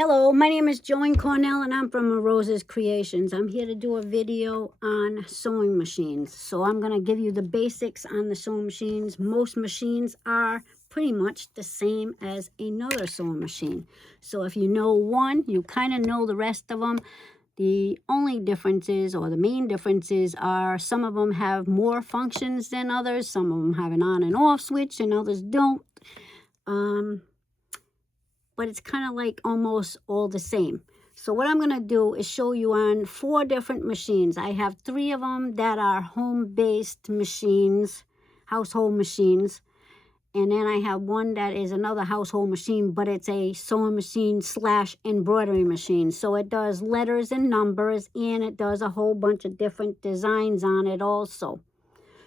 Hello, my name is Joanne Cornell and I'm from Rose's Creations. I'm here to do a video on sewing machines. So I'm going to give you the basics on the sewing machines. Most machines are pretty much the same as another sewing machine. So if you know one, you kind of know the rest of them. The only differences or the main differences are some of them have more functions than others. Some of them have an on and off switch and others don't. But it's kind of like almost all the same. So what I'm going to do is show you on 4 different machines. I have 3 of them that are home-based machines, household machines. And then I have one that is another household machine, but it's a sewing machine / embroidery machine. So it does letters and numbers, and it does a whole bunch of different designs on it also.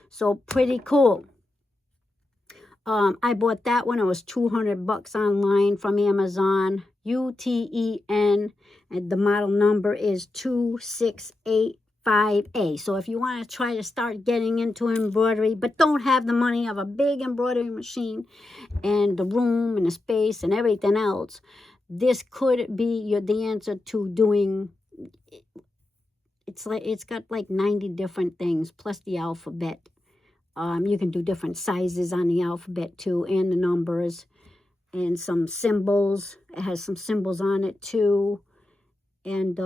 So pretty cool. I bought that one. It was $200 online from Amazon. UTEN, and the model number is 2685A. So if you want to try to start getting into embroidery, but don't have the money of a big embroidery machine and the room and the space and everything else, this could be the answer to doing. It's got like 90 different things plus the alphabet. You can do different sizes on the alphabet too, and the numbers, and some symbols. It has some symbols on it too. And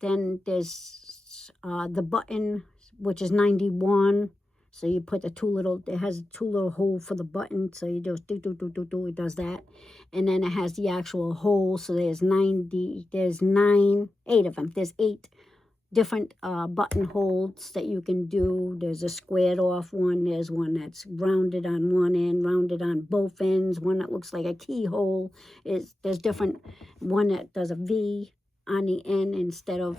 then there's the button, which is 91. So you put the it has 2 little holes for the button. So you just do, it does that. And then it has the actual hole. So there's 8 of them. There's 8 different button holds that you can do. There's a squared off one. There's one that's rounded on one end, rounded on both ends. One that looks like a keyhole. There's different. One that does a V on the end instead of,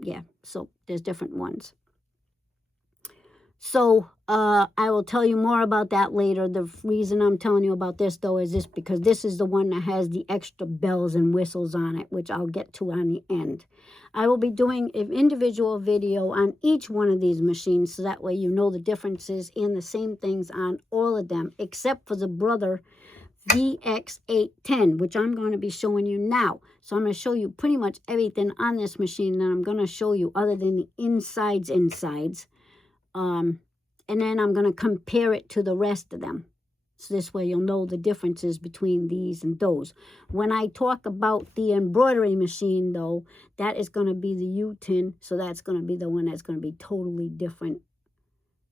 yeah. So there's different ones. So I will tell you more about that later. The reason I'm telling you about this, though, is because this is the one that has the extra bells and whistles on it, which I'll get to on the end. I will be doing an individual video on each one of these machines, so that way you know the differences and the same things on all of them, except for the Brother VX810, which I'm going to be showing you now. So I'm going to show you pretty much everything on this machine that I'm going to show you other than the insides. And then I'm going to compare it to the rest of them. So this way you'll know the differences between these and those. When I talk about the embroidery machine, though, that is going to be the UTEN. So that's going to be the one that's going to be totally different,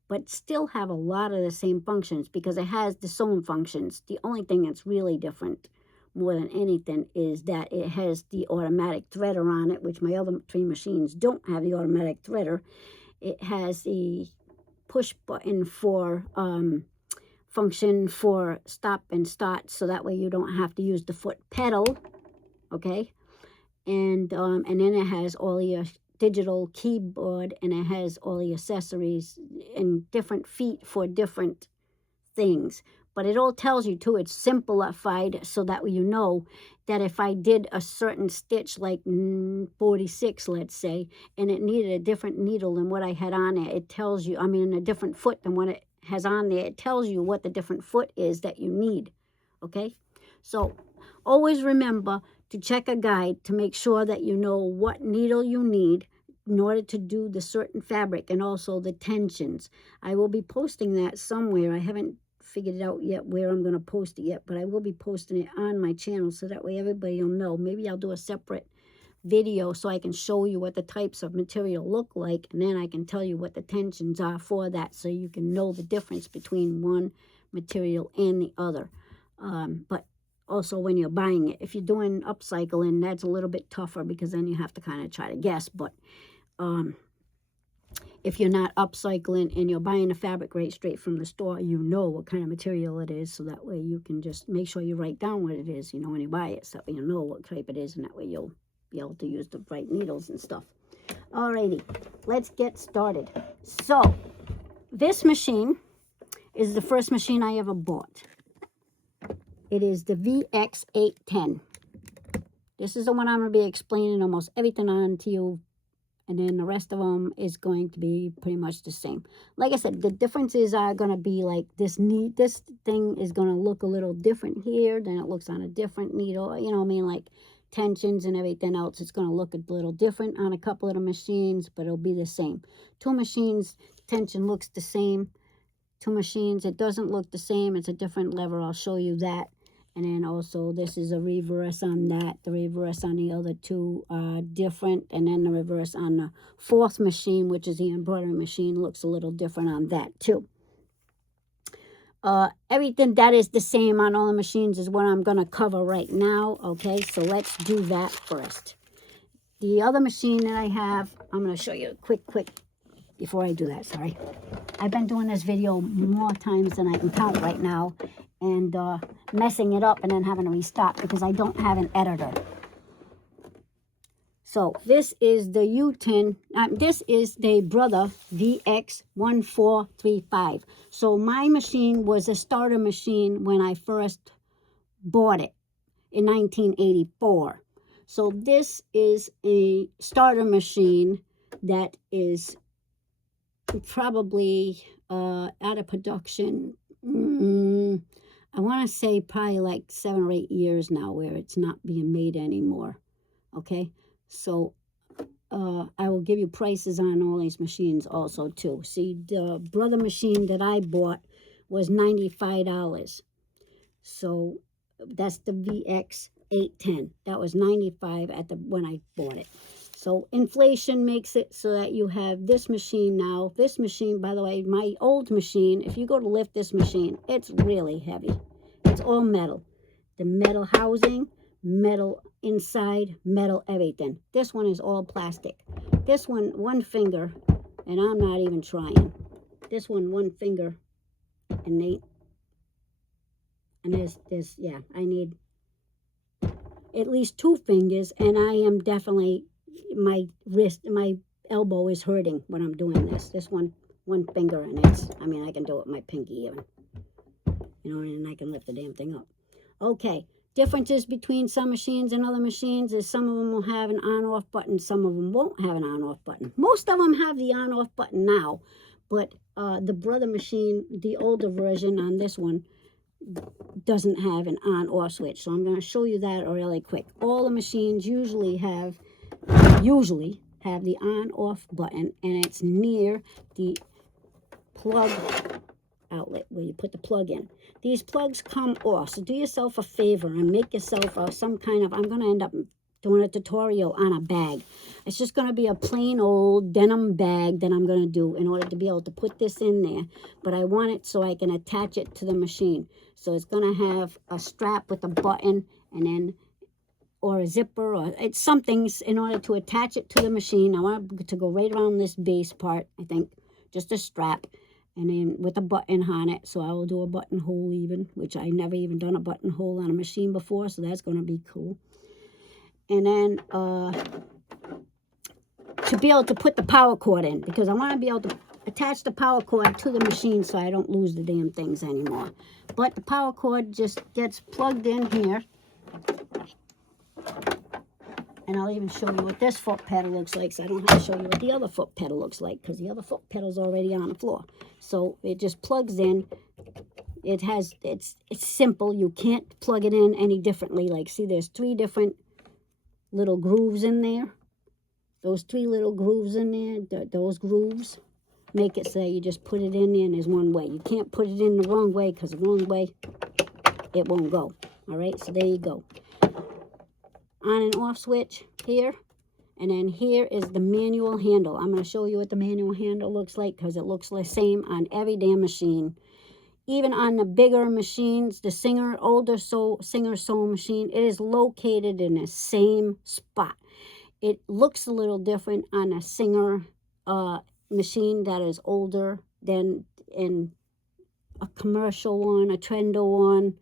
but still have a lot of the same functions because it has the sewing functions. The only thing that's really different more than anything is that it has the automatic threader on it, which my other 3 machines don't have the automatic threader. It has the push button for function for stop and start, so that way you don't have to use the foot pedal, okay? And then it has all your digital keyboard, and it has all the accessories and different feet for different things. But it all tells you too, it's simplified so that you know that if I did a certain stitch like 46, let's say, and it needed a different needle than what I had on it, it tells you, a different foot than what it has on there, it tells you what the different foot is that you need, okay? So always remember to check a guide to make sure that you know what needle you need in order to do the certain fabric and also the tensions. I will be posting that somewhere. I haven't figured it out yet where I'm going to post it yet, but I will be posting it on my channel so that way everybody will know. Maybe I'll do a separate video so I can show you what the types of material look like, and then I can tell you what the tensions are for that, so you can know the difference between one material and the other. But also when you're buying it, if you're doing upcycling, that's a little bit tougher because then you have to kind of try to guess. But if you're not upcycling and you're buying the fabric right straight from the store, you know what kind of material it is, so that way you can just make sure you write down what it is, when you buy it, so that you know what type it is, and that way you'll be able to use the right needles and stuff. Alrighty, let's get started. So this machine is the first machine I ever bought. It is the VX810. This is the one I'm going to be explaining almost everything on to you and then the rest of them is going to be pretty much the same. Like I said, the differences are going to be like this thing is going to look a little different here than it looks on a different needle. You know what I mean? Like tensions and everything else, it's going to look a little different on a couple of the machines, but it'll be the same. Two machines, tension looks the same. Two machines, it doesn't look the same. It's a different lever. I'll show you that. And then also this is a reverse on that. The reverse on the other two are different. And then the reverse on the fourth machine, which is the embroidery machine, looks a little different on that too. Everything that is the same on all the machines is what I'm going to cover right now. Okay, so let's do that first. The other machine that I have, I'm going to show you quick before I do that. Sorry. I've been doing this video more times than I can count right now, and messing it up and then having to restart because I don't have an editor. So this is the UTEN. This is the Brother VX1435. So my machine was a starter machine when I first bought it in 1984. So this is a starter machine that is probably out of production. I want to say probably like 7 or 8 years now where it's not being made anymore. Okay, so I will give you prices on all these machines also too. See, the Brother machine that I bought was $95. So that's the VX810. That was $95 at when I bought it. So inflation makes it so that you have this machine now. This machine, by the way, my old machine, if you go to lift this machine, it's really heavy. It's all metal. The metal housing, metal inside, metal everything. This one is all plastic. This one finger, and I'm not even trying. This one finger, and there's yeah, I need at least 2 fingers, and I am definitely, my wrist, my elbow is hurting when I'm doing this. This one finger, and I mean, I can do it with my pinky even. You know, and I can lift the damn thing up. Okay, differences between some machines and other machines is some of them will have an on-off button, some of them won't have an on-off button. Most of them have the on-off button now, but the Brother machine, the older version on this one, doesn't have an on-off switch. So I'm going to show you that really quick. All the machines usually have the on-off button, and it's near the plug outlet where you put the plug in. These plugs come off, so do yourself a favor and make yourself some kind of, I'm going to end up doing a tutorial on a bag. It's just going to be a plain old denim bag that I'm going to do in order to be able to put this in there, but I want it so I can attach it to the machine. So it's going to have a strap with a button, and then or a zipper, or it's something in order to attach it to the machine. I want it to go right around this base part, I think, just a strap, and then with a button on it. So I will do a buttonhole even, which I never even done a buttonhole on a machine before, so that's going to be cool. And then to be able to put the power cord in, because I want to be able to attach the power cord to the machine so I don't lose the damn things anymore. But the power cord just gets plugged in here. And I'll even show you what this foot pedal looks like, so I don't have to show you what the other foot pedal looks like, because the other foot pedal's already on the floor. So it just plugs in. It's simple. You can't plug it in any differently. Like, see, there's 3 different little grooves in there. Those 3 little grooves in there, those grooves make it so you just put it in there and there's one way. You can't put it in the wrong way, because the wrong way, it won't go. All right, so there you go. On and off switch here, and then here is the manual handle. I'm going to show you what the manual handle looks like, because it looks the same on every damn machine. Even on the bigger machines, the older Singer sewing machine, it is located in the same spot. It looks a little different on a Singer machine that is older than in a commercial one, a Trendo one,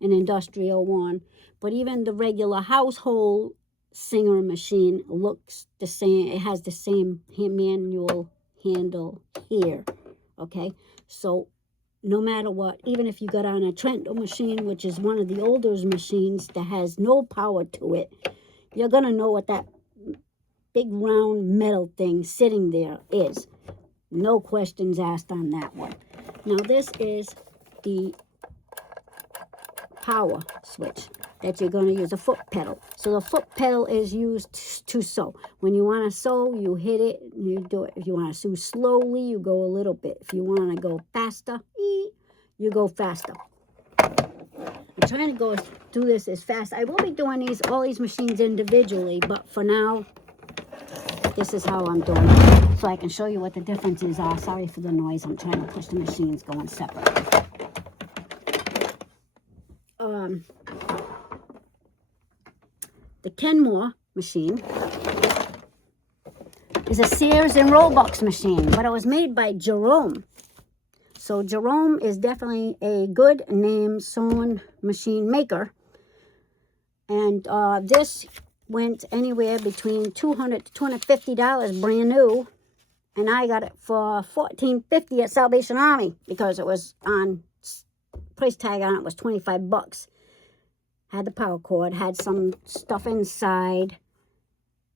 an industrial one. But even the regular household Singer machine looks the same. It has the same manual handle here. Okay, so no matter what, even if you got on a Trento machine, which is one of the older machines that has no power to it, you're going to know what that big round metal thing sitting there is. No questions asked on that one. Now this is the power switch that you're going to use, a foot pedal. So the foot pedal is used to sew. When you want to sew, you hit it, you do it. If you want to sew slowly, you go a little bit. If you want to go faster, you go faster. I'm trying to do this as fast. I will be doing all these machines individually, but for now, this is how I'm doing it. So I can show you what the differences are. Sorry for the noise. I'm trying to push the machines going separately. The Kenmore machine is a Sears and Roebuck machine, but it was made by Jerome. So Jerome is definitely a good name sewing machine maker. And this went anywhere between $200 to $250 brand new. And I got it for $14.50 at Salvation Army because it was on, price tag on it was 25 bucks. Had the power cord, had some stuff inside,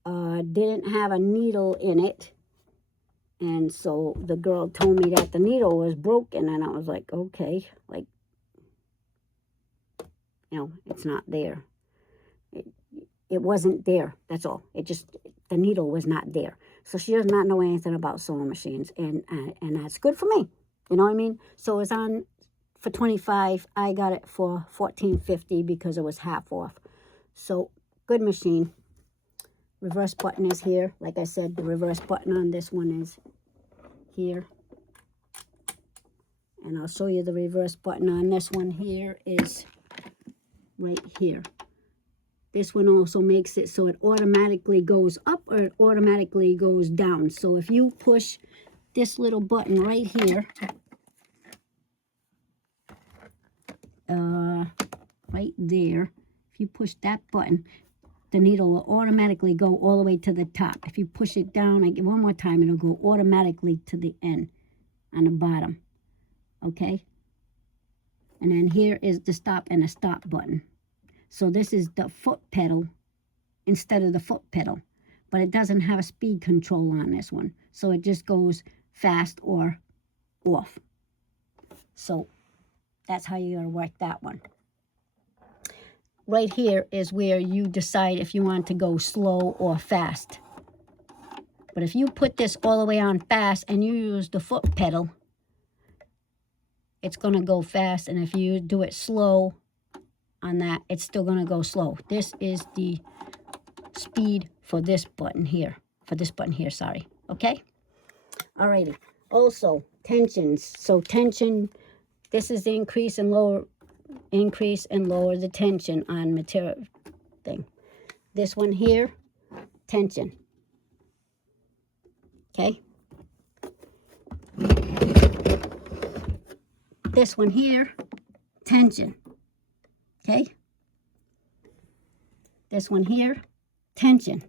didn't have a needle in it. And so the girl told me that the needle was broken, and I was like, okay, like, you know, it's not there. It wasn't there, that's all. It just, the needle was not there. So she does not know anything about sewing machines, and that's good for me. You know what I mean? So it's on for 25. I got it for $14.50 because it was half off. So good machine. Reverse button is here. Like I said, the reverse button on this one is here. And I'll show you the reverse button on this one here is right here. This one also makes it so it automatically goes up or it automatically goes down. So if you push this little button right here, right there, if you push that button, the needle will automatically go all the way to the top. If you push it down, one more time, it'll go automatically to the end on the bottom. Okay? And then here is the stop and the stop button. So this is the foot pedal instead of the foot pedal. But it doesn't have a speed control on this one. So it just goes fast or off. So that's how you're going to work that one. Right here is where you decide if you want to go slow or fast. But if you put this all the way on fast and you use the foot pedal, it's going to go fast. And if you do it slow on that, it's still going to go slow. This is the speed for this button here. Sorry. Okay? Alrighty. Also, tensions. So tension, this is the increase and lower the tension on material thing. This one here, tension. Okay? This one here, tension. Okay? This one here, tension.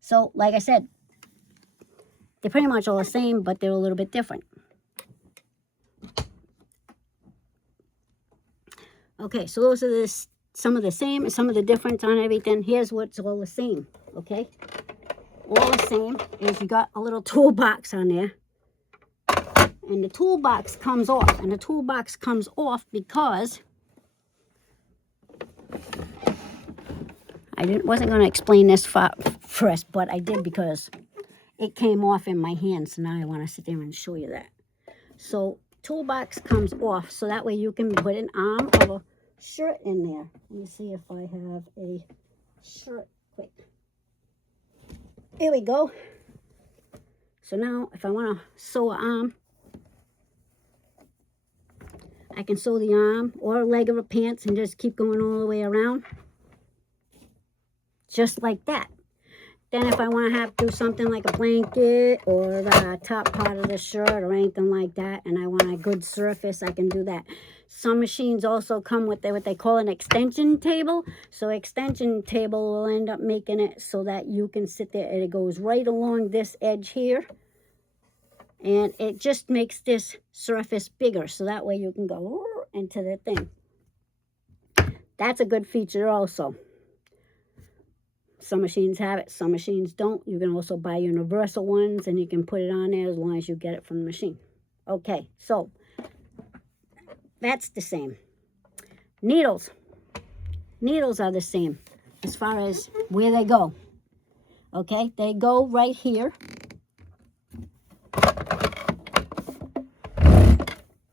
So, like I said, they're pretty much all the same, but they're a little bit different. Okay, so those are some of the same and some of the difference on everything. Here's what's all the same, okay? All the same is you got a little toolbox on there. And the toolbox comes off. And the toolbox comes off because wasn't going to explain this first, but I did because it came off in my hand. So now I want to sit there and show you that. So toolbox comes off so that way you can put an arm of a shirt in there. Let me see if I have a shirt quick. Here we go. So now if I want to sew an arm, I can sew the arm or a leg of a pants and just keep going all the way around. Just like that. Then if I want to do something like a blanket or the top part of the shirt or anything like that, and I want a good surface, I can do that. Some machines also come with what they call an extension table. So extension table will end up making it so that you can sit there and it goes right along this edge here. And it just makes this surface bigger. So that way you can go into the thing. That's a good feature also. Some machines have it, some machines don't. You can also buy universal ones, and you can put it on there as long as you get it from the machine. Okay, so that's the same. Needles. Needles are the same as far as where they go. Okay, they go right here.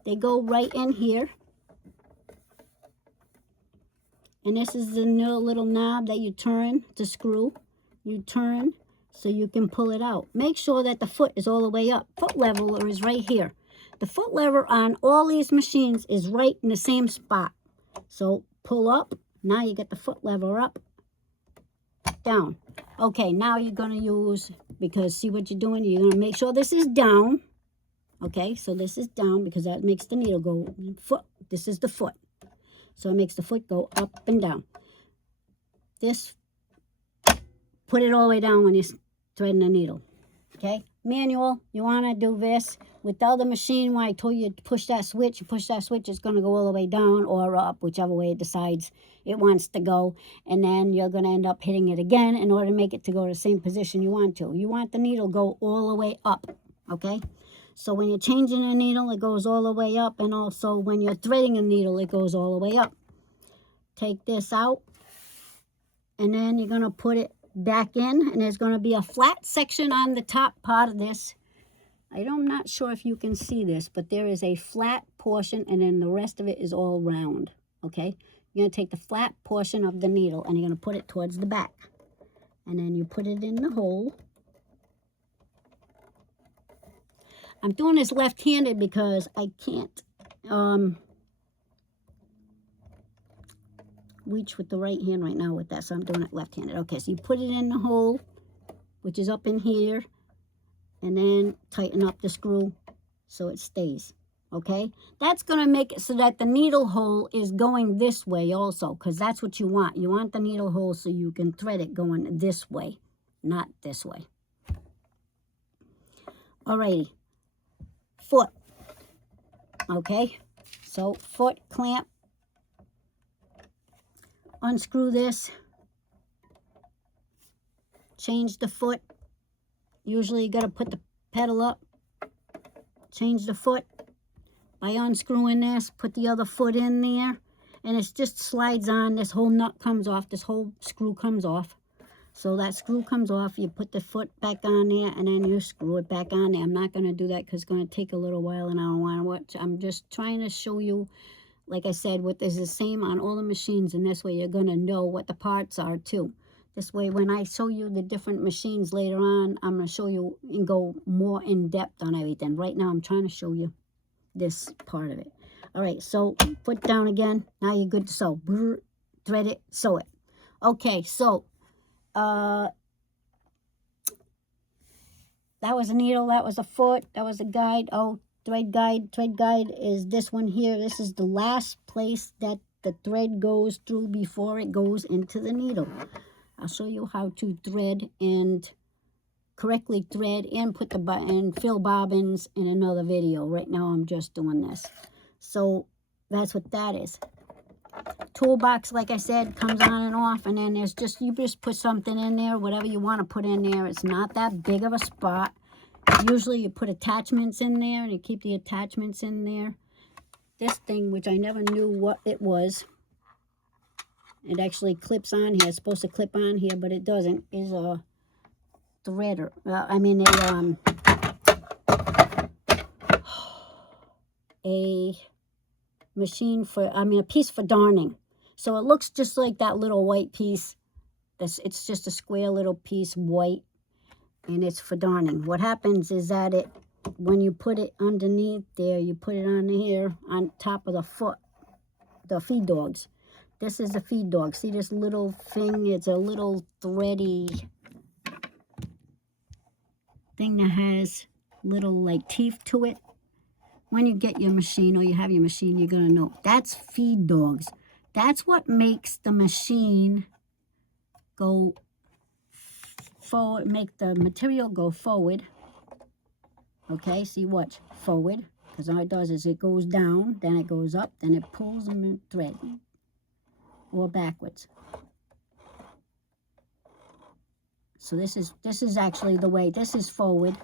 They go right in here. And this is the little knob that you turn to screw. You turn so you can pull it out. Make sure that the foot is all the way up. Foot leveler is right here. The foot lever on all these machines is right in the same spot. So pull up. Now you get the foot lever up, down. Okay, now you're going to use, because see what you're doing? You're going to make sure this is down. Okay, so this is down because that makes the needle go foot. This is the foot. So it makes the foot go up and down. This, put it all the way down when you're threading the needle. Okay, manual, you want to do this. With the other machine, when I told you to push that switch, you push that switch, it's going to go all the way down or up, whichever way it decides it wants to go. And then you're going to end up hitting it again in order to make it to go to the same position you want to. You want the needle go all the way up, okay? So when you're changing a needle, it goes all the way up. And also when you're threading a needle, it goes all the way up. Take this out. And then you're going to put it back in. And there's going to be a flat section on the top part of this. I'm not sure if you can see this, but there is a flat portion. And then the rest of it is all round. Okay? You're going to take the flat portion of the needle. And you're going to put it towards the back. And then you put it in the hole. I'm doing this left-handed because I can't reach with the right hand right now with that, so I'm doing it left-handed. Okay, so you put it in the hole, which is up in here, and then tighten up the screw so it stays, okay? That's going to make it so that the needle hole is going this way also, because that's what you want. You want the needle hole so you can thread it going this way, not this way. Alrighty. Foot. Okay, so foot clamp. Unscrew this. Change the foot. Usually you got to put the pedal up. Change the foot by unscrewing this. Put the other foot in there. And it just slides on. This whole nut comes off. This whole screw comes off. So that screw comes off, you put the foot back on there, and then you screw it back on there. I'm not going to do that because it's going to take a little while, and I don't want to watch. I'm just trying to show you, like I said, what is the same on all the machines, and this way you're going to know what the parts are too. This way, when I show you the different machines later on, I'm going to show you and go more in depth on everything. Right now, I'm trying to show you this part of it. All right, so foot down again. Now you're good to sew. Thread it, sew it. Okay, so that was a needle, that was a foot, that was a guide. Oh, thread guide. Thread guide is this one here. This is the last place that the thread goes through before it goes into the needle. I'll show you how to thread and correctly thread and put the and fill bobbins in another video. Right now I'm just doing this. So that's what that is. Toolbox, like I said, comes on and off, and then there's just, you just put something in there, whatever you want to put in there. It's not that big of a spot. Usually you put attachments in there, and you keep the attachments in there. This thing, which I never knew what it was, it actually clips on here. It's supposed to clip on here, but it doesn't, is a threader. A machine for, a piece for darning. So it looks just like that little white piece. It's just a square little piece, white, and it's for darning. What happens is that when you put it underneath there, you put it on here on top of the foot, the feed dogs. This is a feed dog. See this little thing? It's a little thready thing that has little like teeth to it. When you get your machine or you have your machine, you're going to know. That's feed dogs. That's what makes the machine go forward, make the material go forward. Okay, see what? Forward. Because all it does is it goes down, then it goes up, then it pulls the thread. Or backwards. So this is actually the way. This is forward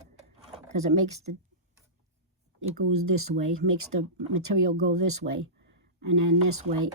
because it goes this way, makes the material go this way, and then this way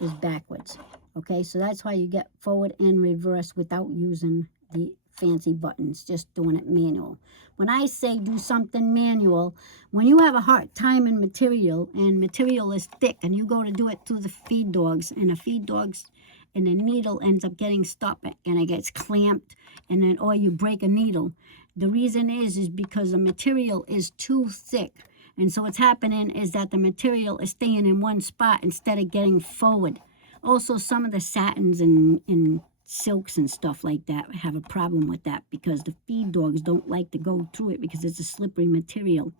is backwards. Okay, so that's how you get forward and reverse without using the fancy buttons, just doing it manual. When I say do something manual, when you have a hard time in material and material is thick and you go to do it through the feed dogs and the needle ends up getting stuck and it gets clamped, and then or you break a needle. The reason is because the material is too thick. And so what's happening is that the material is staying in one spot instead of getting forward. Also, some of the satins and silks and stuff like that have a problem with that because the feed dogs don't like to go through it because it's a slippery material.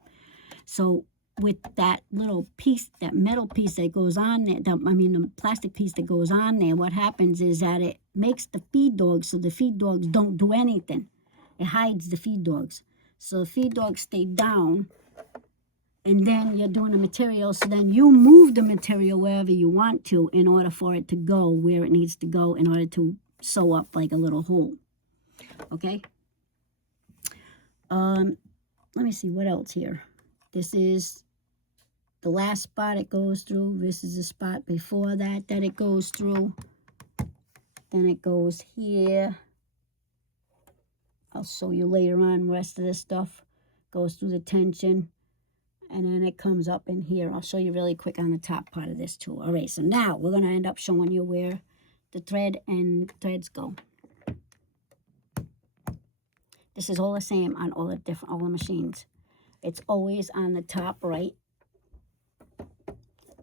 So with that little piece, that metal piece that goes on there, the plastic piece that goes on there, what happens is that it makes the feed dogs so the feed dogs don't do anything. It hides the feed dogs. So the feed dogs stay down, and then you're doing the material, so then you move the material wherever you want to in order for it to go where it needs to go in order to sew up like a little hole. Okay? Let me see what else here. This is the last spot it goes through. This is the spot before that it goes through. Then it goes here. I'll show you later on the rest of this stuff. Goes through the tension. And then it comes up in here. I'll show you really quick on the top part of this too. All right, so now we're going to end up showing you where the thread and threads go. This is all the same on all the machines. It's always on the top right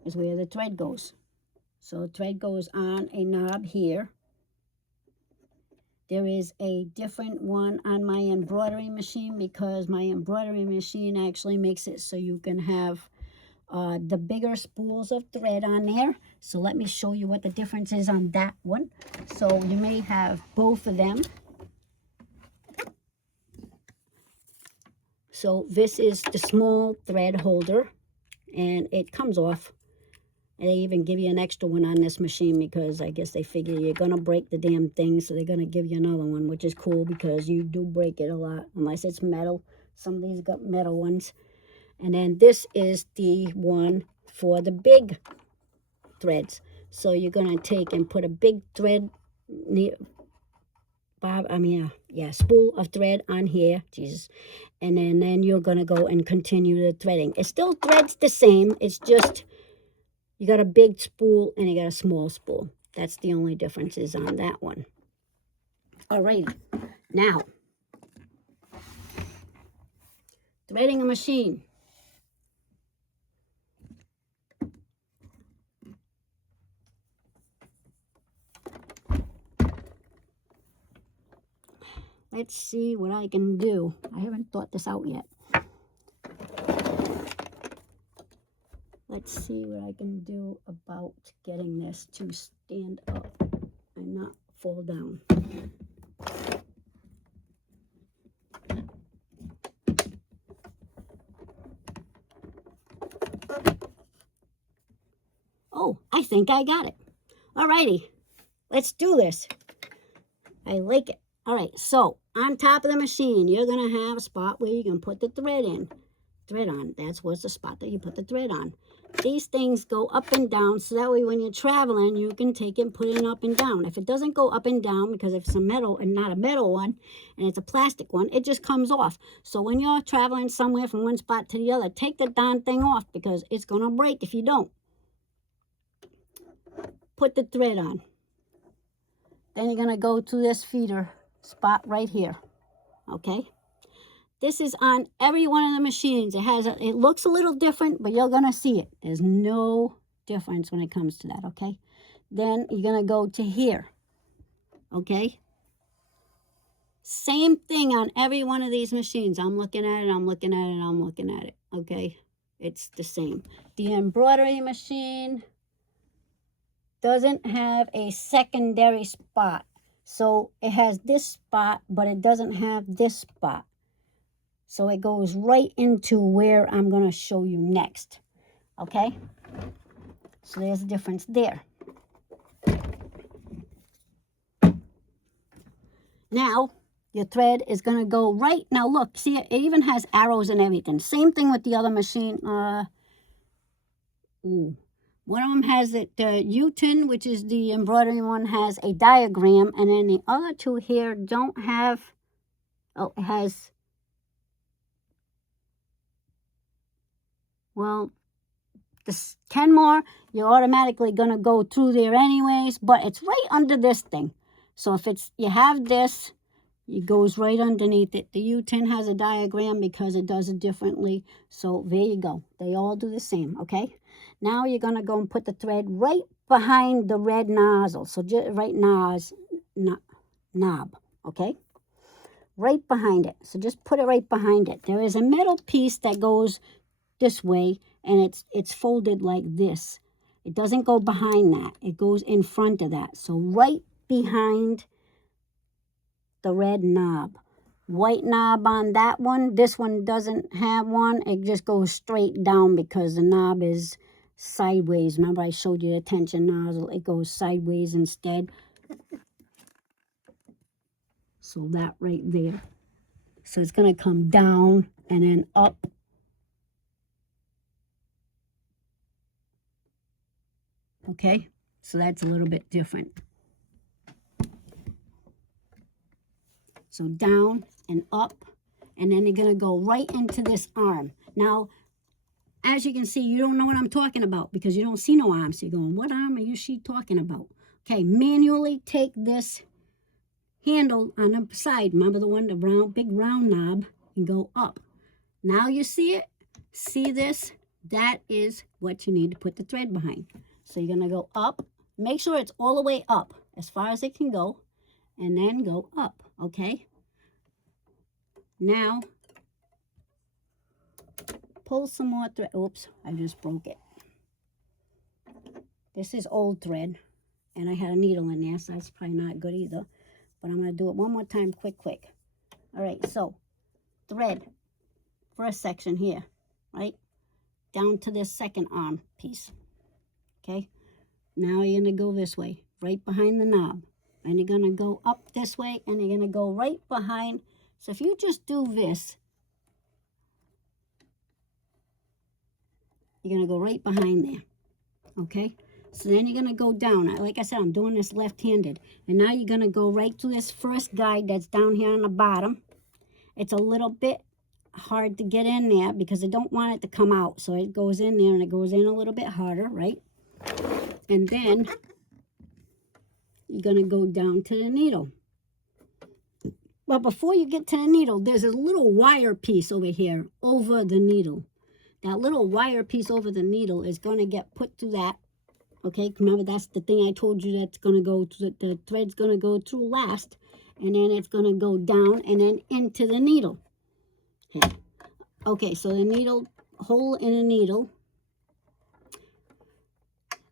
is where the thread goes. So the thread goes on a knob here. There is a different one on my embroidery machine because my embroidery machine actually makes it so you can have the bigger spools of thread on there. So let me show you what the difference is on that one. So you may have both of them. So this is the small thread holder and it comes off. And they even give you an extra one on this machine because I guess they figure you're going to break the damn thing. So they're going to give you another one, which is cool because you do break it a lot. Unless it's metal. Some of these got metal ones. And then this is the one for the big threads. So you're going to take and put a big thread, spool of thread on here. Jesus. And then you're going to go and continue the threading. It still threads the same. It's just... you got a big spool and you got a small spool. That's the only differences on that one. All right. Now, threading a machine. Let's see what I can do. I haven't thought this out yet. Let's see what I can do about getting this to stand up and not fall down. Oh, I think I got it. Alrighty, let's do this. I like it. All right, so on top of the machine, you're going to have a spot where you can put the thread on. That's what's the spot that you put the thread on. These things go up and down, so that way when you're traveling, you can take it and put it up and down. If it doesn't go up and down, because if it's a metal and not a metal one, and it's a plastic one, it just comes off. So when you're traveling somewhere from one spot to the other, take the darn thing off, because it's going to break if you don't. Put the thread on. Then you're going to go to this feeder spot right here. Okay? This is on every one of the machines. It looks a little different, but you're going to see it. There's no difference when it comes to that, okay? Then you're going to go to here, okay? Same thing on every one of these machines. I'm looking at it, I'm looking at it, I'm looking at it, okay? It's the same. The embroidery machine doesn't have a secondary spot. So it has this spot, but it doesn't have this spot. So it goes right into where I'm going to show you next. Okay? So there's a difference there. Now, your thread is going to go right. Now look, see, it even has arrows and everything. Same thing with the other machine. One of them has it, the UTEN, which is the embroidery one, has a diagram, and then the other two here don't have, oh, it has, well, this Kenmore, you're automatically going to go through there anyways, but it's right under this thing. So if it's, you have this, it goes right underneath it. The U10 has a diagram because it does it differently. So there you go. They all do the same, okay? Now you're going to go and put the thread right behind the red nozzle. So just right knob, okay? Right behind it. So just put it right behind it. There is a metal piece that goes this way, and it's folded like this. It doesn't go behind that. It goes in front of that. So right behind the red knob. White knob on that one. This one doesn't have one. It just goes straight down because the knob is sideways. Remember I showed you the tension nozzle. It goes sideways instead. So that right there. So it's going to come down and then up. Okay, so that's a little bit different. So down and up, and then you're going to go right into this arm. Now, as you can see, you don't know what I'm talking about because you don't see no arm. So you're going, what arm are she talking about? Okay, manually take this handle on the side. Remember the one, the round, big round knob, and go up. Now you see it? See this? That is what you need to put the thread behind. So you're going to go up. Make sure it's all the way up as far as it can go, and then go up, okay? Now, pull some more thread. Oops, I just broke it. This is old thread, and I had a needle in there, so that's probably not good either. But I'm going to do it one more time, quick. All right, so thread, first section here, right? Down to this second arm piece, okay? Now you're going to go this way, right behind the knob. And you're going to go up this way, and you're going to go right behind. So if you just do this, you're going to go right behind there, okay? So then you're going to go down. Like I said, I'm doing this left-handed. And now you're going to go right to this first guide that's down here on the bottom. It's a little bit hard to get in there because I don't want it to come out. So it goes in there, and it goes in a little bit harder, right? And then you're going to go down to the needle. Well, before you get to the needle, there's a little wire piece over here, over the needle. That little wire piece over the needle is going to get put through that. Okay, remember that's the thing I told you that's going to go, the thread's going to go through last. And then it's going to go down and then into the needle. Okay, so the needle, hole in the needle.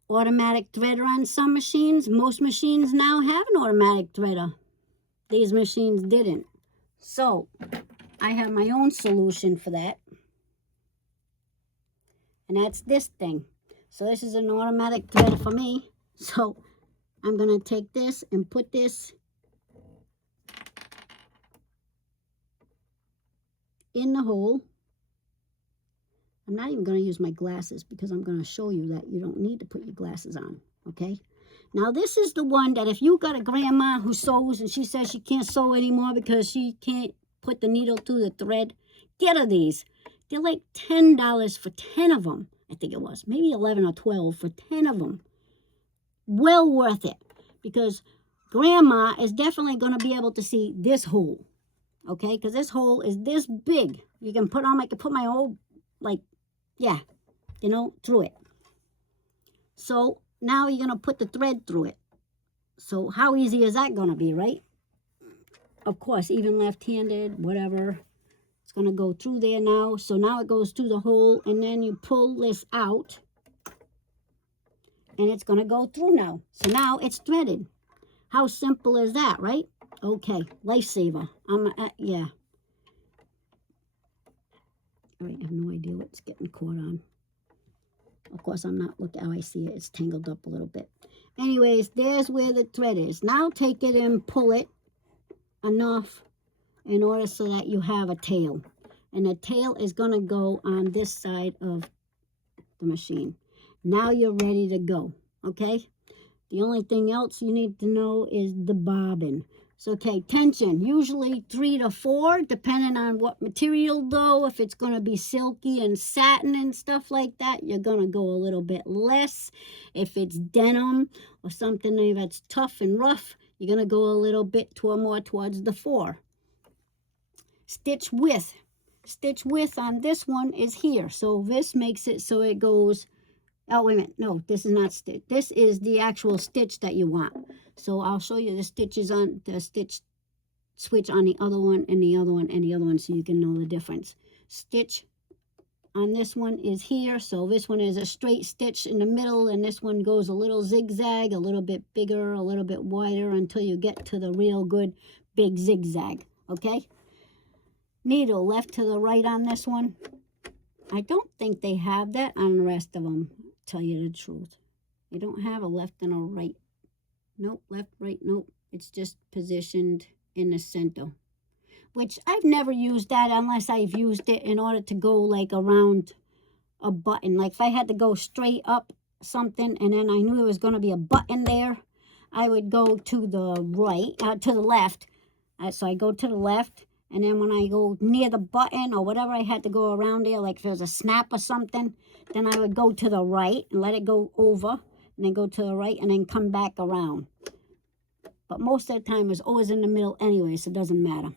Automatic threader on some machines. Most machines now have an automatic threader. These machines didn't. So I have my own solution for that. And that's this thing. So this is an automatic threader for me. So I'm going to take this and put this in the hole. I'm not even going to use my glasses because I'm going to show you that you don't need to put your glasses on, okay? Now, this is the one that if you got a grandma who sews and she says she can't sew anymore because she can't put the needle through the thread, get her these. They're like $10 for 10 of them, I think it was. Maybe 11 or 12 for 10 of them. Well worth it because grandma is definitely going to be able to see this hole, okay? Because this hole is this big. You can put on, I can put my whole, like, yeah, you know, through it. So now you're going to put the thread through it. So how easy is that going to be, right? Of course, even left-handed, whatever. It's going to go through there now. So now it goes through the hole, and then you pull this out, and it's going to go through now. So now it's threaded. How simple is that, right? Okay, lifesaver. Yeah. All right, I have no idea what's getting caught on. Of course, I'm not looking how I see it. It's tangled up a little bit. Anyways, there's where the thread is. Now take it and pull it enough in order so that you have a tail. And the tail is going to go on this side of the machine. Now you're ready to go, okay? The only thing else you need to know is the bobbin. So, okay, tension, usually 3 to 4, depending on what material though. If it's going to be silky and satin and stuff like that, you're going to go a little bit less. If it's denim or something that's tough and rough, you're going to go a little bit more towards the 4. Stitch width. Stitch width on this one is here. So this makes it so it goes, oh, wait a minute. No, this is not stitch. This is the actual stitch that you want. So I'll show you the stitches on the stitch switch on the other one and the other one and the other one so you can know the difference. Stitch on this one is here. So this one is a straight stitch in the middle, and this one goes a little zigzag, a little bit bigger, a little bit wider until you get to the real good big zigzag. Okay? Needle left to the right on this one. I don't think they have that on the rest of them, tell you the truth. They don't have a left and a right. Nope, left, right, nope. It's just positioned in the center, which I've never used that unless I've used it in order to go like around a button. Like if I had to go straight up something and then I knew there was going to be a button there, I would go to the right, to the left. So I go to the left, and then when I go near the button or whatever I had to go around there, like if there was a snap or something, then I would go to the right and let it go over, and then go to the right and then come back around. But most of the time it's always in the middle anyway, so it doesn't matter.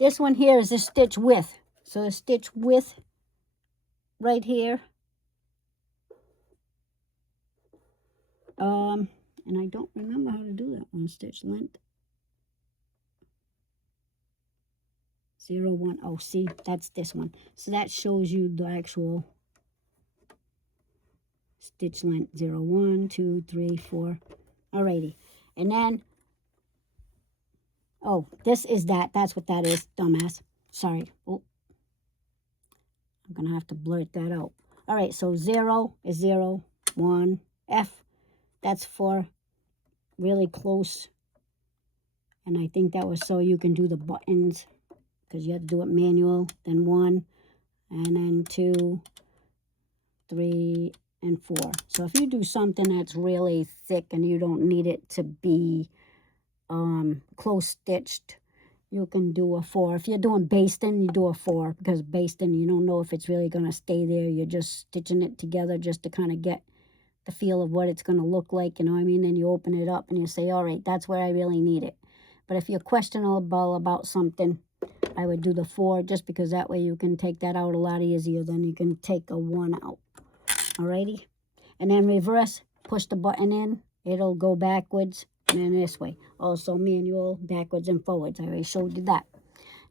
This one here is the stitch width. So the stitch width right here. And I don't remember how to do that one. Stitch length. 0, 1. Oh, see, that's this one. So that shows you the actual stitch length. 0, 1, 2, 3, 4. Alrighty. And then, oh, this is that. That's what that is, dumbass. Sorry. Oh, I'm going to have to blurt that out. All right, so 0 is 0, 1, F. That's for really close. And I think that was so you can do the buttons, because you have to do it manual. Then 1, and then 2, 3, and 4. So if you do something that's really thick and you don't need it to be close stitched, you can do a 4. If you're doing basting, you do a 4, because basting, you don't know if it's really going to stay there. You're just stitching it together just to kind of get the feel of what it's going to look like, you know what I mean? And you open it up and you say, all right, that's where I really need it. But if you're questionable about something, I would do the 4, just because that way you can take that out a lot easier than you can take a 1 out. Alrighty? And then reverse, push the button in, it'll go backwards, and then this way. Also manual, backwards and forwards. I already showed you that.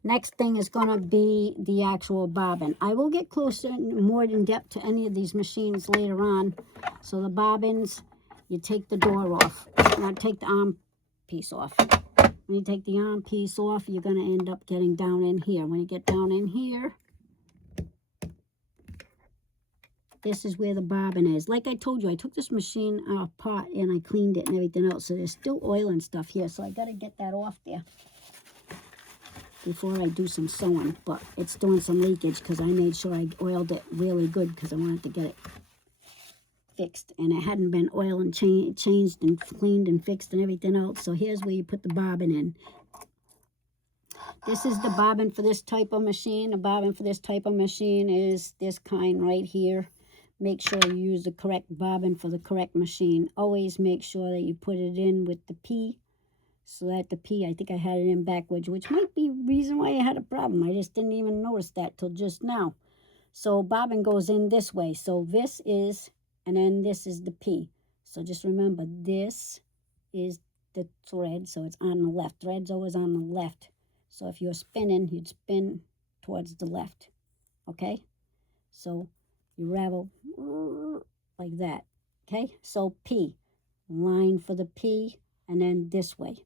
Next thing is going to be the actual bobbin. I will get closer and more in depth to any of these machines later on. So the bobbins, you take the door off. Now take the arm piece off. When you take the arm piece off, you're going to end up getting down in here. When you get down in here, this is where the bobbin is. Like I told you, I took this machine apart and I cleaned it and everything else. So there's still oil and stuff here. So I got to get that off there before I do some sewing. But it's doing some leakage because I made sure I oiled it really good because I wanted to get it fixed. And it hadn't been oiled and changed and cleaned and fixed and everything else. So here's where you put the bobbin in. This is the bobbin for this type of machine. The bobbin for this type of machine is this kind right here. Make sure you use the correct bobbin for the correct machine. Always make sure that you put it in with the P. So that the P, I think I had it in backwards, which might be the reason why I had a problem. I just didn't even notice that till just now. So bobbin goes in this way. So this is, and then this is the P. So just remember, this is the thread, so it's on the left. Thread's always on the left. So if you're spinning, you'd spin towards the left. Okay? So you ravel like that. Okay? So P. Line for the P, and then this way.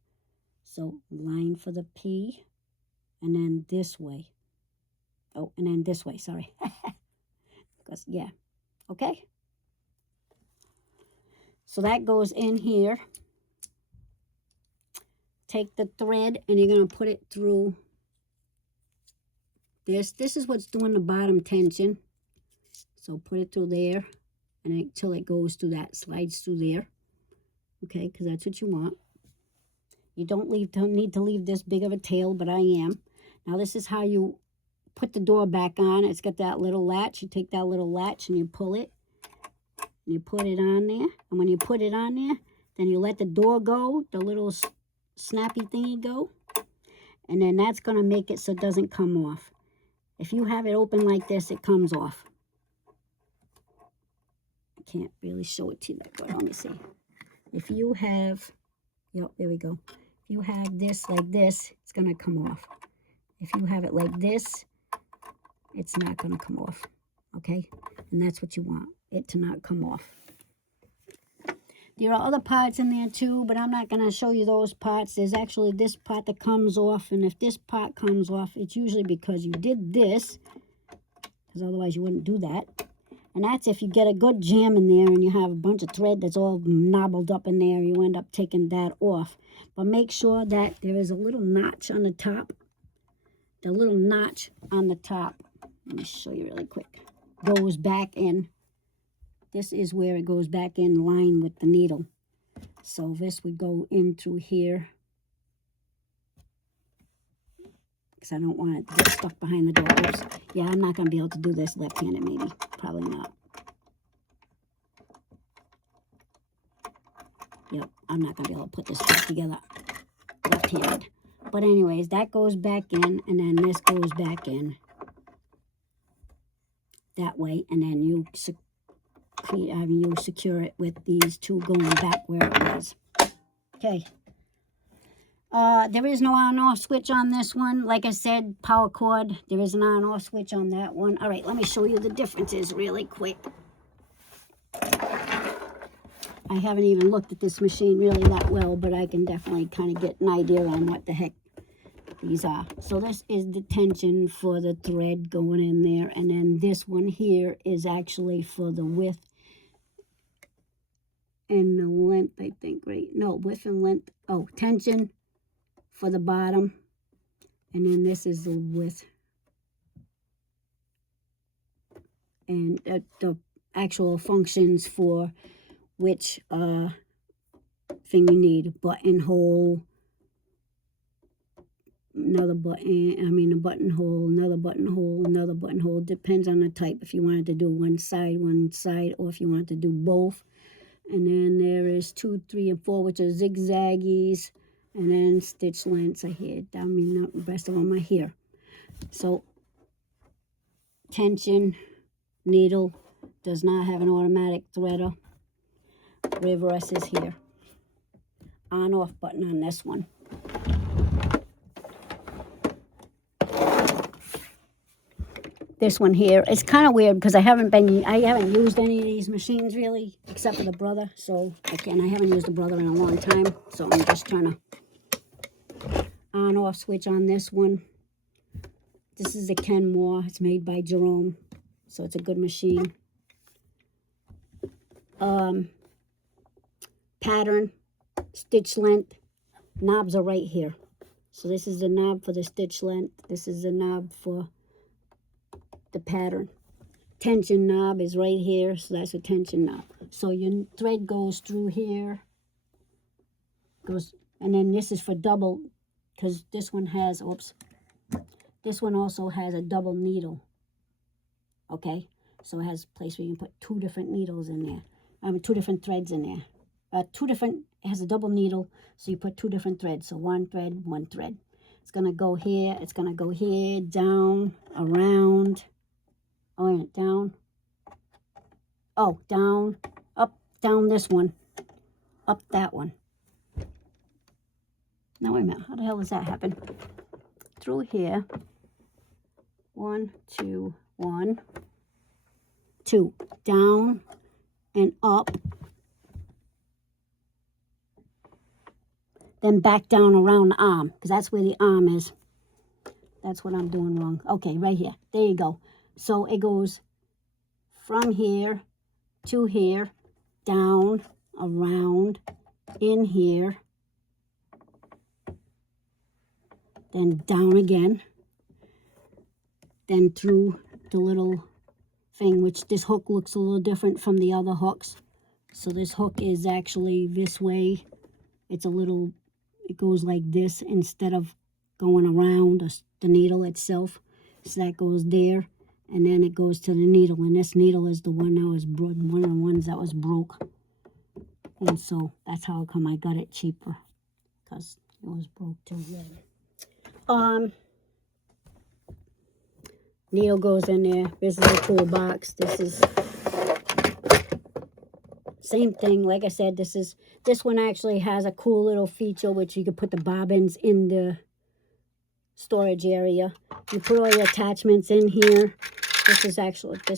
So line for the P, and then this way. Oh, and then this way, sorry. Because, yeah. Okay? So that goes in here. take the thread and you're going to put it through this. This is what's doing the bottom tension. So put it through there and until it goes through that, slides through there. Okay, because that's what you want. You don't need to leave this big of a tail, but I am. Now this is how you put the door back on. It's got that little latch. You take that little latch and you pull it. And you put it on there. And when you put it on there, then you let the door go, the little snappy thingy go. And then that's going to make it so it doesn't come off. If you have it open like this, it comes off. I can't really show it to you that way. Let me see. If you have, yep, there we go. If you have this like this, it's going to come off. If you have it like this, it's not going to come off. Okay? And that's what you want, it to not come off. There are other parts in there too, but I'm not going to show you those parts. There's actually this part that comes off, and if this part comes off, it's usually because you did this, because otherwise you wouldn't do that. And that's if you get a good jam in there and you have a bunch of thread that's all knobbled up in there, you end up taking that off. But make sure that there is a little notch on the top. The little notch on the top, let me show you really quick, goes back in. This is where it goes back in line with the needle. So this would go in through here. Because I don't want it to get stuck behind the door. Oops. Yeah, I'm not going to be able to do this left-handed maybe. Probably not. Yep, I'm not going to be able to put this back together left-handed. But anyways, that goes back in, and then this goes back that way, and then you secure it with these two going back where it was. Okay. There is no on-off switch on this one. Like I said, power cord. There is an on-off switch on that one. All right, let me show you the differences really quick. I haven't even looked at this machine really that well, but I can definitely kind of get an idea on what the heck these are. So this is the tension for the thread going in there, and then this one here is actually for the width and the length, I think, right? No, width and length. Oh, tension for the bottom, and then this is the width and the actual functions for which thing you need. Buttonhole, another button, a buttonhole, another buttonhole, another buttonhole. Depends on the type, if you wanted to do one side, or if you wanted to do both. And then there is 2, 3, and 4, which are zigzaggies, and then stitch lengths are here. The rest of them are here. So tension needle does not have an automatic threader. Reverse is here. On-off button on this one. This one here, it's kind of weird because I haven't used any of these machines really, except for the Brother. So again, I haven't used the Brother in a long time, so I'm just trying to on-off switch on this one. This is a Kenmore. It's made by Jerome, so it's a good machine. Pattern, stitch length, knobs are right here. So this is the knob for the stitch length. This is the knob for the pattern. Tension knob is right here, so that's a tension knob. So your thread goes through here, and then this is for double, because this one has, this one also has a double needle. Okay, so it has a place where you can put 2 different needles in there. 2 different threads in there. It has a double needle, so you put 2 different threads. So 1 thread, 1 thread. It's gonna go here. It's gonna go here, down, around. Oh, down. Oh, down, up, down this one, up that one. Now wait a minute. How the hell does that happen? Through here. 1, 2, 1, 2. Down and up. Then back down around the arm, because that's where the arm is. That's what I'm doing wrong. Okay, right here. There you go. So it goes from here to here, down, around, in here, then down again, then through the little thing, which this hook looks a little different from the other hooks. So this hook is actually this way. It's a little, it goes like this instead of going around the needle itself. So that goes there, and then it goes to the needle. And this needle is the one that was broken, one of the ones that was broke. And so that's how come I got it cheaper, because it was broke too. Needle goes in there. This is a toolbox. This is same thing. Like I said, this one actually has a cool little feature which you can put the bobbins in the storage area. You put all your attachments in here. This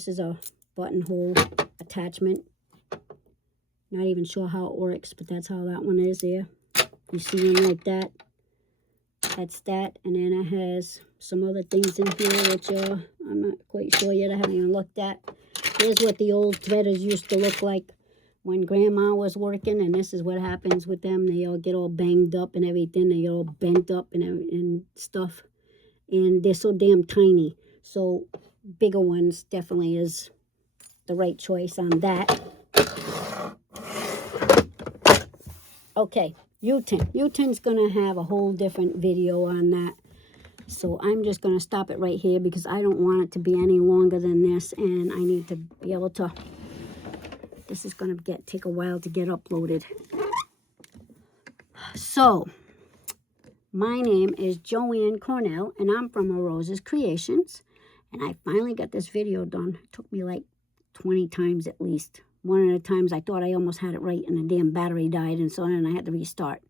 is a buttonhole attachment. Not even sure how it works, but that's how that one is there. You see them like that. That's that. And then it has some other things in here which I'm not quite sure yet. I haven't even looked at. Here's what the old threaders used to look like when Grandma was working, and this is what happens with them. They all get all banged up and everything. They get all bent up and stuff. And they're so damn tiny. So bigger ones definitely is the right choice on that. Okay, UTEN. UTEN's going to have a whole different video on that. So I'm just going to stop it right here because I don't want it to be any longer than this. And I need to be able to... This is going to take a while to get uploaded. So, my name is Joanne Cornell, and I'm from A Rose's Creations. And I finally got this video done. It took me like 20 times at least. One of the times I thought I almost had it right, and the damn battery died, and so then I had to restart.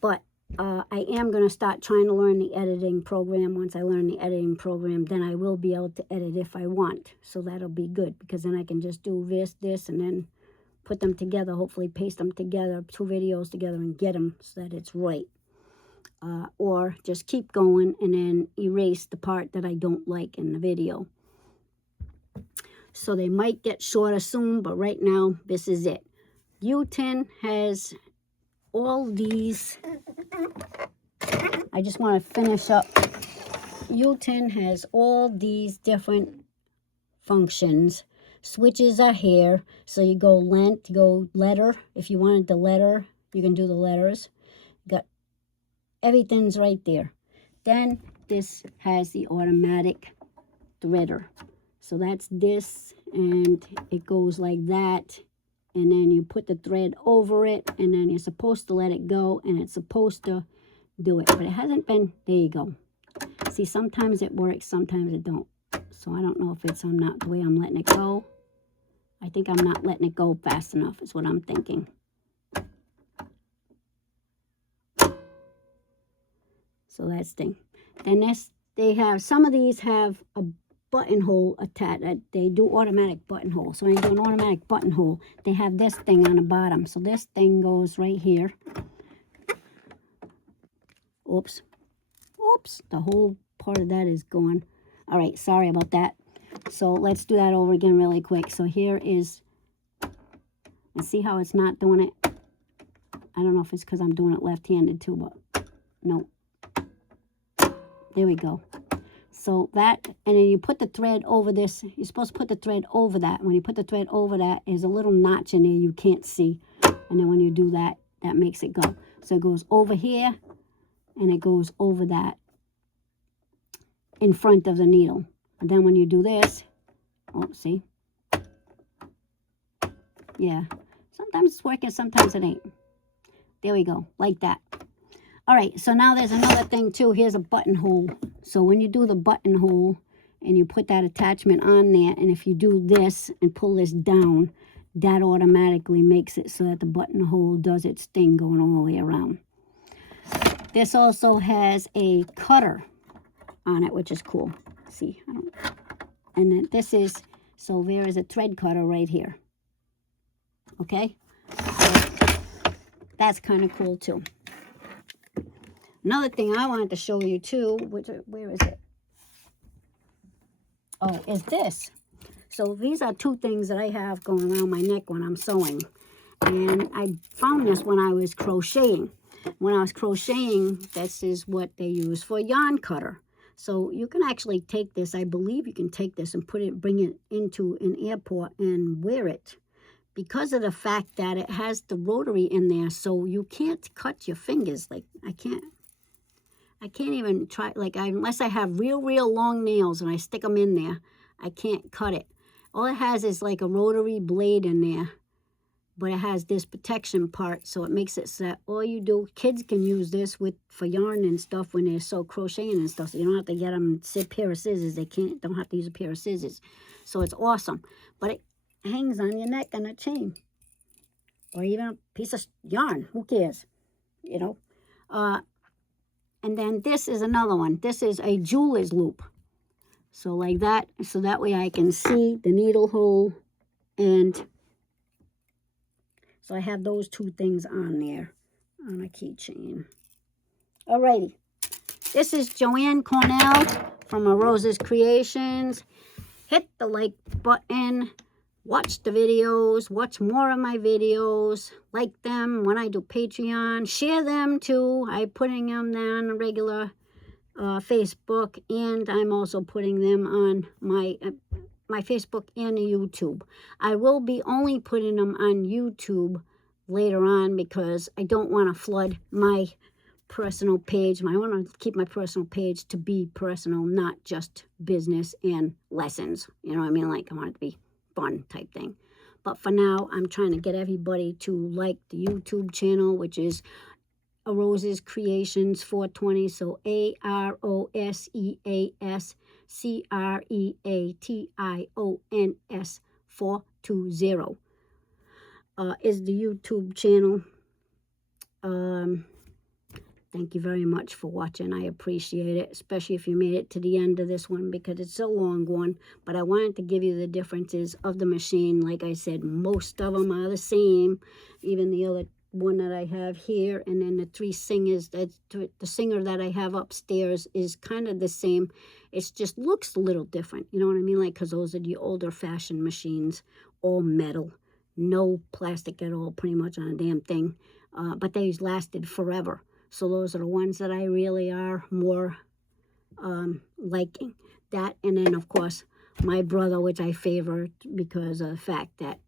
But I am going to start trying to learn the editing program. Once I learn the editing program, then I will be able to edit if I want. So that'll be good, because then I can just do this, and then put them together, hopefully paste them together, 2 videos together, and get them so that it's right. Or just keep going and then erase the part that I don't like in the video. So they might get shorter soon, but right now, this is it. UTEN has all these. I just want to finish up. UTEN has all these different functions. Switches are here. So you go length, you go letter. If you wanted the letter, you can do the letters. Got everything's right there. Then this has the automatic threader. So that's this, and it goes like that. And then you put the thread over it, and then you're supposed to let it go, and it's supposed to do it. But it hasn't been, there you go. See, sometimes it works, sometimes it don't. So I don't know if it's not the way I'm letting it go. I think I'm not letting it go fast enough is what I'm thinking. So that's the thing. Then this, they have, some of these have a buttonhole attached. They do automatic buttonhole. So when you do an automatic buttonhole, they have this thing on the bottom. So this thing goes right here. Oops. Oops. The whole part of that is gone. All right. Sorry about that. So let's do that over again really quick. So here is, and see how it's not doing it? I don't know if it's because I'm doing it left-handed too, but no. There we go. So that, and then you put the thread over this. You're supposed to put the thread over that. When you put the thread over that, there's a little notch in there you can't see. And then when you do that, that makes it go. So it goes over here, and it goes over that in front of the needle. And then when you do this, oh, see? Yeah. Sometimes it's working, sometimes it ain't. There we go, like that. All right, so now there's another thing too. Here's a buttonhole. So when you do the buttonhole and you put that attachment on there, and if you do this and pull this down, that automatically makes it so that the buttonhole does its thing going all the way around. This also has a cutter on it, which is cool. See, I don't, and then this is, so there is a thread cutter right here. Okay, so that's kind of cool too. Another thing I wanted to show you too, which, where is it? Oh, is this. So these are 2 things that I have going around my neck when I'm sewing. And I found this when I was crocheting. when I was crocheting, this is what they use for yarn cutter. So you can actually take this, I believe you can take this and bring it into an airport and wear it. Because of the fact that it has the rotary in there, so you can't cut your fingers. Like, I can't even try, like, unless I have real long nails and I stick them in there, I can't cut it. All it has is like a rotary blade in there, but it has this protection part, so it makes it so that all you do, kids can use this for yarn and stuff when they're so crocheting and stuff, so you don't have to get them a pair of scissors. They don't have to use a pair of scissors. So it's awesome. But it hangs on your neck on a chain, or even a piece of yarn. Who cares? You know. And then this is another one. This is a jeweler's loop. So like that, so that way I can see the needle hole, and so I have those two things on there on a keychain. Alrighty. This is Joanne Cornell from A Rose's Creations. Hit the like button. Watch the videos. Watch more of my videos. Like them when I do Patreon. Share them too. I'm putting them there on a regular Facebook, and I'm also putting them on my Facebook and YouTube. I will be only putting them on YouTube later on because I don't want to flood my personal page. I want to keep my personal page to be personal, not just business and lessons. You know what I mean? Like, I want it to be fun type thing. But for now, I'm trying to get everybody to like the YouTube channel, which is A Rose's Creations 420. So AROSEASCREATIONS 420 is the YouTube channel. Thank you very much for watching. I appreciate it, especially if you made it to the end of this one, because it's a long one. But I wanted to give you the differences of the machine. Like I said, most of them are the same. Even the other one that I have here, and then the three singers, the singer that I have upstairs is kind of the same. It just looks a little different. You know what I mean? Like, because those are the older fashioned machines, all metal, no plastic at all, pretty much on a damn thing. But they lasted forever. So those are the ones that I really are more liking. That, and then, of course, my brother, which I favor because of the fact that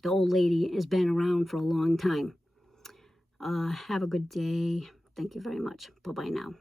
the old lady has been around for a long time. Have a good day. Thank you very much. Bye-bye now.